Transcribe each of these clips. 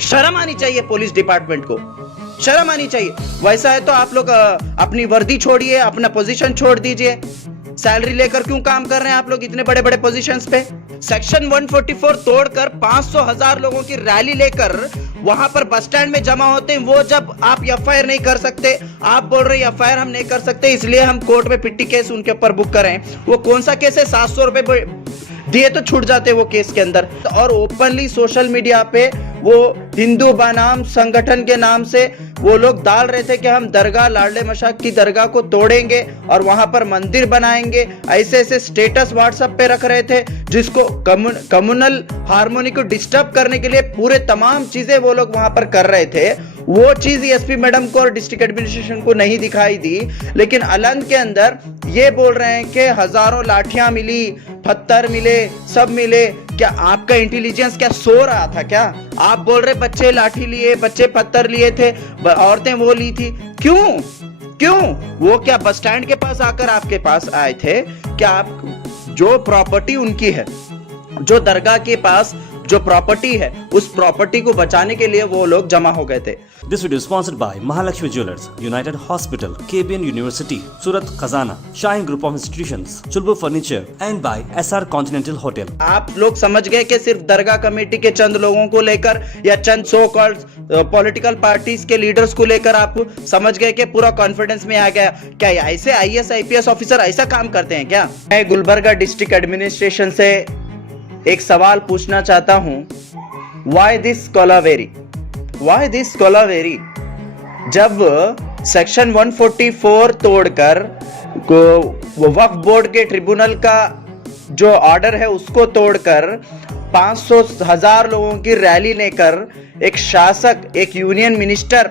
शर्म आनी चाहिए पुलिस डिपार्टमेंट को, शर्म आनी चाहिए। वैसा है तो आप लोग अपनी वर्दी छोड़िए, अपना पोजीशन छोड़ दीजिए। सैलरी लेकर क्यों काम कर रहे हैं आप लोग इतने बड़े बड़े पोजीशंस पे? सेक्शन 144 तोड़कर 500,000 लोगों की रैली लेकर वहां पर बस स्टैंड में जमा होते हैं, वो जब आप एफआईआर नहीं कर सकते, आप बोल रहे हैं एफआईआर हम नहीं कर सकते इसलिए हम कोर्ट में पिट्टी केस उनके ऊपर बुक करें। वो कौन सा केस है? 700 रुपए दिए तो छूट जाते वो केस के अंदर। और ओपनली सोशल मीडिया पे वो हिंदू बनाम संगठन के नाम से वो लोग डाल रहे थे कि हम दरगाह, लाडले मशाक की दरगाह को तोड़ेंगे और वहां पर मंदिर बनाएंगे। ऐसे ऐसे स्टेटस व्हाट्सएप पे रख रहे थे जिसको कम्युनल हार्मोनी को डिस्टर्ब करने के लिए पूरे तमाम चीजें वो लोग वहां पर कर रहे थे। वो चीज एसपी मैडम को और डिस्ट्रिक्ट एडमिनिस्ट्रेशन को नहीं दिखाई दी, लेकिन अलंद के अंदर ये बोल रहे हैं कि हजारों लाठियां मिली, पत्थर मिले, सब मिले। क्या आपका इंटेलिजेंस क्या सो रहा था क्या? आप बोल रहे बच्चे लाठी लिए, बच्चे पत्थर लिए थे, औरतें वो ली थी। क्यों वो क्या बस स्टैंड के पास आकर आपके पास आए थे? क्या आप जो प्रॉपर्टी उनकी है, जो दरगाह के पास जो प्रॉपर्टी है, उस प्रॉपर्टी को बचाने के लिए वो लोग जमा हो गए थे। This video is sponsored by Mahalakshmi Jewelers, United Hospital, KBN University, Surat Khazana, Shine Group of Institutions, Chulbur Furniture and by SR Continental Hotel। आप लोग समझ गए कि सिर्फ दरगाह कमेटी के चंद लोगों को लेकर या चंद सो कॉल्ड पॉलिटिकल पार्टीज के लीडर्स को लेकर आप समझ गए कि पूरा कॉन्फिडेंस में आ गया। क्या ऐसे आईएएस आईपीएस ऑफिसर ऐसा काम करते हैं क्या? मैं गुलबर्गा डिस्ट्रिक्ट एडमिनिस्ट्रेशन से एक सवाल पूछना चाहता हूं, Why this कोलावेरी? जब सेक्शन 144 तोड़कर वक्फ बोर्ड के ट्रिब्यूनल का जो ऑर्डर है उसको तोड़कर 500,000 लोगों की रैली लेकर एक शासक, एक union minister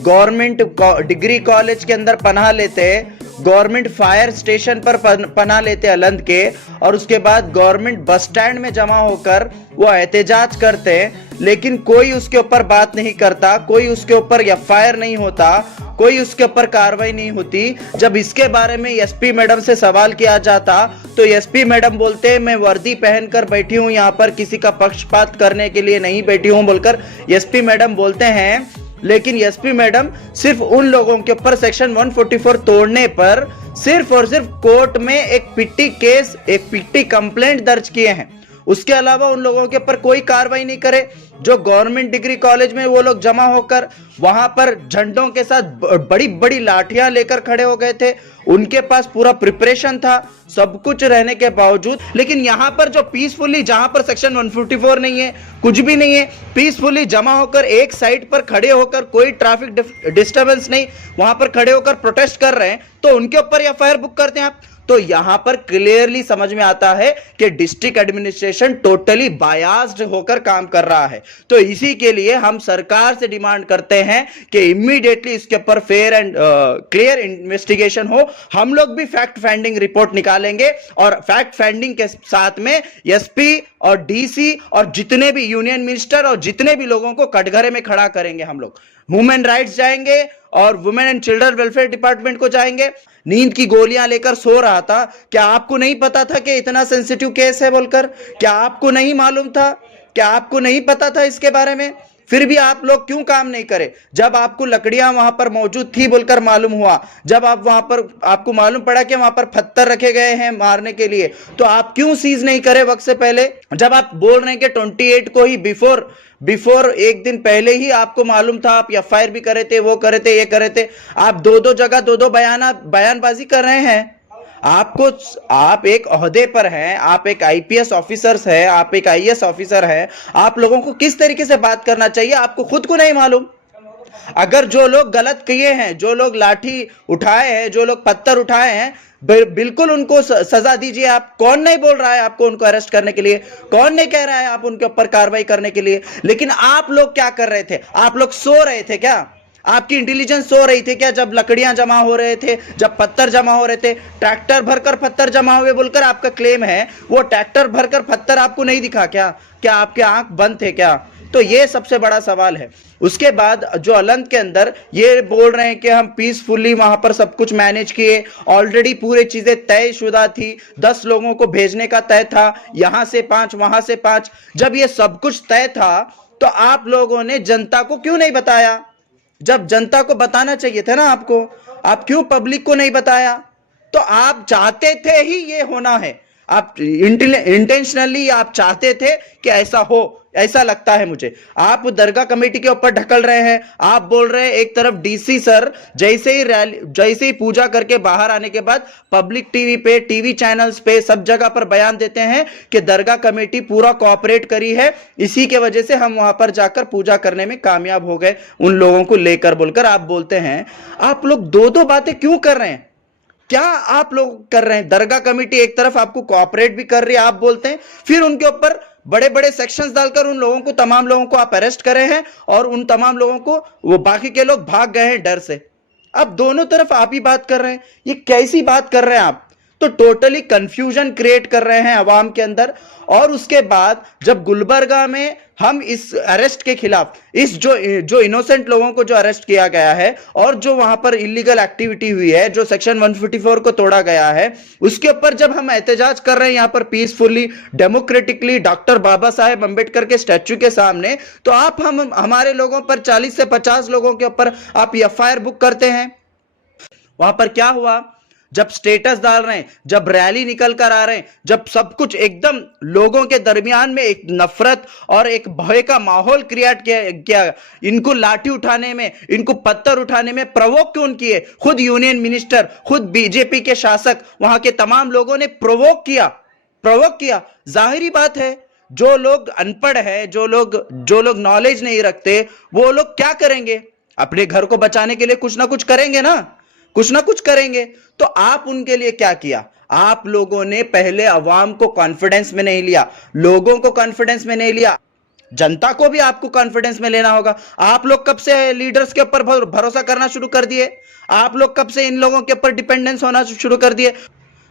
government degree college के अंदर पनाह लेते, गवर्नमेंट फायर स्टेशन पर पनाह लेते अलंद के, और उसके बाद गवर्नमेंट बस स्टैंड में जमा होकर वो एहतजाज करते, लेकिन कोई उसके ऊपर बात नहीं करता, कोई उसके ऊपर एफआईआर नहीं होता, कोई उसके ऊपर कार्रवाई नहीं होती। जब इसके बारे में एसपी मैडम से सवाल किया जाता तो एसपी मैडम बोलते मैं वर्दी पहनकर बैठी हूं, यहां पर किसी का पक्षपात करने के लिए नहीं बैठी हूं बोलकर एसपी मैडम बोलते हैं। लेकिन एसपी मैडम सिर्फ उन लोगों के ऊपर सेक्शन 144 तोड़ने पर सिर्फ और सिर्फ कोर्ट में एक पिट्टी केस, एक पिट्टी कंप्लेंट दर्ज किए हैं। उसके अलावा उन लोगों के ऊपर कोई कार्रवाई नहीं करे जो गवर्नमेंट डिग्री कॉलेज में वो लोग जमा होकर वहां पर झंडों के साथ बड़ी बड़ी लाठियां लेकर खड़े हो गए थे। उनके पास पूरा प्रिपरेशन था, सब कुछ रहने के बावजूद, लेकिन यहां पर जो पीसफुली, जहां पर सेक्शन 144 नहीं है, कुछ भी नहीं है, पीसफुली जमा होकर एक साइड पर खड़े होकर, कोई ट्रैफिक डिस्टर्बेंस नहीं, वहां पर खड़े होकर प्रोटेस्ट कर रहे हैं, तो उनके ऊपर एफआईआर बुक करते हैं आप। तो यहां पर क्लियरली समझ में आता है कि डिस्ट्रिक्ट एडमिनिस्ट्रेशन टोटली बायास्ड होकर काम कर रहा है। तो इसी के लिए हम सरकार से डिमांड करते हैं कि इमीडिएटली इसके ऊपर फेयर एंड क्लियर इन्वेस्टिगेशन हो। हम लोग भी फैक्ट फाइंडिंग रिपोर्ट निकालेंगे और फैक्ट फाइंडिंग के साथ में एसपी और डीसी और जितने भी यूनियन मिनिस्टर और जितने भी लोगों को कटघरे में खड़ा करेंगे। हम लोग ह्यूमन राइट्स जाएंगे और women and children welfare department को जाएंगे। नींद की गोलियां लेकर सो रहा था, क्या आपको नहीं पता था कि इतना सेंसिटिव केस है बोलकर? क्या आपको नहीं मालूम था? क्या आपको नहीं पता था इसके बारे में? फिर भी आप लोग क्यों काम नहीं करे? जब आपको लकड़ियां वहां पर मौजूद थी बोलकर मालूम हुआ, जब आप वहां पर आपको मालूम पड़ा कि वहां पर पत्थर रखे गए हैं मारने के लिए, तो आप क्यों सीज नहीं करे वक्त से पहले? जब आप बोल रहे हैं कि 28 को ही बिफोर एक दिन पहले ही आपको मालूम था, आप एफआईआर भी करे थे, वो करे थे, ये करे थे, आप दो जगह दो बयानबाजी कर रहे हैं। आप एक ओहदे पर हैं, आप एक आईपीएस ऑफिसर्स हैं, आप एक आईएएस ऑफिसर हैं, आप लोगों को किस तरीके से बात करना चाहिए आपको खुद को नहीं मालूम? अगर जो लोग गलत किए हैं, जो लोग लाठी उठाए हैं, जो लोग पत्थर उठाए हैं, बिल्कुल उनको सजा दीजिए। आप कौन नहीं बोल रहा है आपको उनको अरेस्ट करने के लिए? कौन नहीं कह रहा है आप उनके ऊपर कार्रवाई करने के लिए? लेकिन आप लोग क्या कर रहे थे? आप लोग सो रहे थे क्या? आपकी इंटेलिजेंस सो रही थी क्या? जब लकड़ियां जमा हो रहे थे, जब पत्थर जमा हो रहे थे, ट्रैक्टर भरकर पत्थर जमा हुए बोलकर आपका क्लेम है, वो ट्रैक्टर भरकर पत्थर आपको नहीं दिखा क्या? क्या आपके आंख बंद थे क्या? तो ये सबसे बड़ा सवाल है। उसके बाद जो अलंद के अंदर ये बोल रहे हैं कि हम पीसफुली वहां पर सब कुछ मैनेज किए, ऑलरेडी पूरी चीजें तयशुदा थी, 10 लोगों को भेजने का तय था, यहां से 5 वहां से 5। जब ये सब कुछ तय था तो आप लोगों ने जनता को क्यों नहीं बताया? जब जनता को बताना चाहिए था ना आपको, आप क्यों पब्लिक को नहीं बताया? तो आप चाहते थे ही ये होना है, आप इंटेंशनली आप चाहते थे कि ऐसा हो, ऐसा लगता है मुझे। आप दरगाह कमेटी के ऊपर ढकल रहे हैं, आप बोल रहे हैं एक तरफ डीसी सर जैसे ही पूजा करके बाहर आने के बाद पब्लिक टीवी पे, टीवी चैनल्स पे, सब जगह पर बयान देते हैं कि दरगाह कमेटी पूरा कोऑपरेट करी है, इसी के वजह से हम वहां पर जाकर पूजा करने में कामयाब हो गए उन लोगों को लेकर, बोलकर आप बोलते हैं। आप लोग दो दो बातें क्यों कर रहे हैं? क्या आप लोग कर रहे हैं? दरगाह कमेटी एक तरफ आपको कोऑपरेट भी कर रही है, आप बोलते हैं, फिर उनके ऊपर बड़े बड़े सेक्शंस डालकर उन लोगों को, तमाम लोगों को आप अरेस्ट करे हैं, और उन तमाम लोगों को, वो बाकी के लोग भाग गए हैं डर से। अब दोनों तरफ आप ही बात कर रहे हैं, ये कैसी बात कर रहे हैं आप? तो टोटली कंफ्यूजन क्रिएट कर रहे हैं अवाम के अंदर। और उसके बाद जब गुलबर्गा में हम इस अरेस्ट के खिलाफ, इस जो इनोसेंट लोगों को जो अरेस्ट किया गया है और जो वहां पर इलीगल एक्टिविटी हुई है, जो सेक्शन 144 को तोड़ा गया है, उसके ऊपर जब हम एहतजाज कर रहे हैं यहां पर peacefully, democratically, doctor Baba Saheb Ambedkar के स्टैच्यू के सामने, तो आप हमारे लोगों पर 40 से 50 लोगों के ऊपर आप एफआईआर बुक करते हैं। वहां पर क्या हुआ? जब स्टेटस डाल रहे हैं, जब रैली निकल कर आ रहे हैं, जब सब कुछ एकदम लोगों के दरमियान में एक नफरत और एक भय का माहौल क्रिएट किया, इनको लाठी उठाने में, इनको पत्थर उठाने में प्रोवोक क्यों किए? खुद यूनियन मिनिस्टर, खुद बीजेपी के शासक, वहां के तमाम लोगों ने प्रोवोक किया। जाहिरी बात है, जो लोग अनपढ़ है, जो लोग नॉलेज नहीं रखते, वो लोग क्या करेंगे? अपने घर को बचाने के लिए कुछ ना कुछ करेंगे ना, कुछ ना कुछ करेंगे। तो आप उनके लिए क्या किया? आप लोगों ने पहले अवाम को कॉन्फिडेंस में नहीं लिया, लोगों को कॉन्फिडेंस में नहीं लिया, जनता को भी आपको कॉन्फिडेंस में लेना होगा। आप लोग कब से लीडर्स के ऊपर भरोसा करना शुरू कर दिए? आप लोग कब से इन लोगों के ऊपर डिपेंडेंस होना शुरू कर दिए?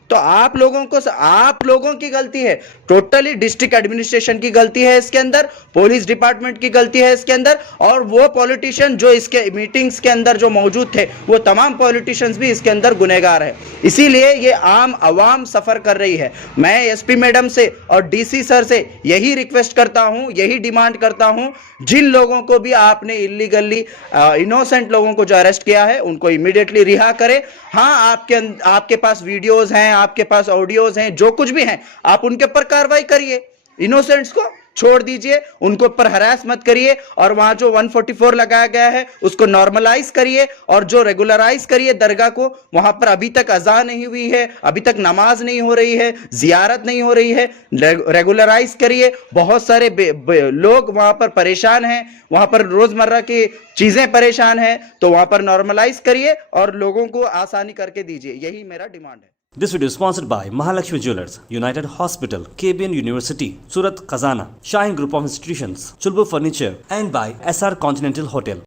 तो आप लोगों की गलती है, टोटली डिस्ट्रिक्ट एडमिनिस्ट्रेशन की गलती है इसके अंदर, पुलिस डिपार्टमेंट की गलती है इसके अंदर, और वो पॉलिटिशियन जो इसके मीटिंग्स के अंदर जो मौजूद थे, वो तमाम पॉलिटिशियंस भी इसके अंदर गुनहगार है। इसीलिए ये आम आवाम सफर कर रही है। मैं एसपी मैडम से और डीसी सर से यही रिक्वेस्ट करता हूं, यही डिमांड करता हूं, जिन लोगों को भी आपने इलीगली इनोसेंट लोगों को जो अरेस्ट किया है, उनको इमीडिएटली रिहा करें। हाँ, आपके पास वीडियोज हैं, आपके पास ऑडियोज हैं, जो कुछ भी हैं, आप उनके ऊपर कार्रवाई करिए। इनोसेंट्स को छोड़ दीजिए, उनके ऊपर हरास मत करिए, और वहां जो 144 लगाया गया है उसको नॉर्मलाइज करिए, और जो रेगुलराइज करिए दरगाह को। वहां पर अभी तक अज़ान नहीं हुई है, अभी तक नमाज नहीं हो रही है, जियारत नहीं हो रही है, रेगुलराइज करिए। बहुत सारे लोग वहां पर परेशान हैं, वहां पर रोजमर्रा की चीजें परेशान हैं, तो वहां पर नॉर्मलाइज करिए और लोगों को आसानी करके दीजिए। यही मेरा डिमांड है। This video is sponsored by Mahalakshmi Jewelers, United Hospital, KBN University, Surat Khazana, Shine Group of Institutions, Chulbur Furniture, and by SR Continental Hotel.